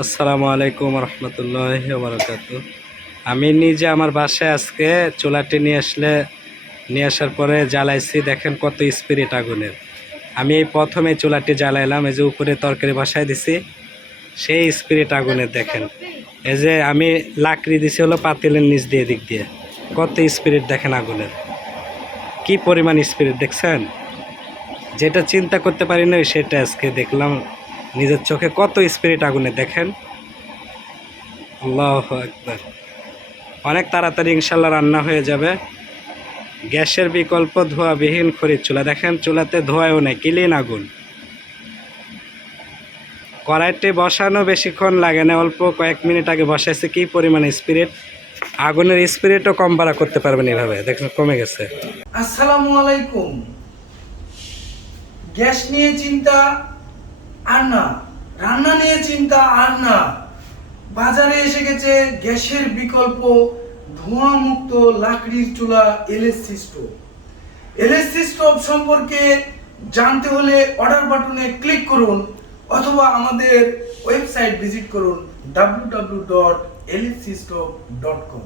আসসালামু আলাইকুম রহমতুল্লাহি ওয়া বারাকাতুহু। আমি নিজে আমার বাসায় আজকে চুলাটি নিয়ে আসার পরে জ্বালাইছি। দেখেন কত স্পিরিট আগুনের। আমি এই প্রথমে চুলাটি জ্বালাইলাম, এই যে উপরে তরকারি বসায় দিছি, সেই স্পিরিট আগুনের দেখেন। এই যে আমি লাকড়ি দিছি হলো পাতিলের নিচ দিয়ে, দিক দিয়ে কত স্পিরিট দেখেন আগুনের, কি পরিমাণ স্পিরিট দেখছেন। যেটা চিন্তা করতে পারি না সেটা আজকে দেখলাম নিজের চোখে, কত স্পিরিট আগুনের দেখেন। আল্লাহু আকবার। অনেক তাড়াতাড়ি ইনশাল্লাহ রান্না হয়ে যাবে। গ্যাসের বিকল্প ধোঁয়াবিহীন খড়ির চুলা। দেখেন চুলাতে ধোঁয়াও নেই, ক্লিন আগুন। কড়াইতে বসানো বেশিক্ষণ লাগে না, অল্প কয়েক মিনিট আগে বসাইছে। কি পরিমাণে স্পিরিট, আগুনের স্পিরিটও কম বাড়া করতে পারবেন এভাবে। দেখেন কমে গেছে। আসসালামু আলাইকুম। গ্যাস নিয়ে চিন্তা আর না, রান্না নিয়ে চিন্তা আর না। বাজারে এসে গেছে গ্যাসের বিকল্প ধোঁয়া মুক্ত লাকড়ির চুলা এলএসসি স্টোভ। এলএসসি স্টোভ সম্পর্কে জানতে হলে অর্ডার বাটনে ক্লিক করুন অথবা আমাদের ওয়েবসাইট ভিজিট করুন www.lscstove.com।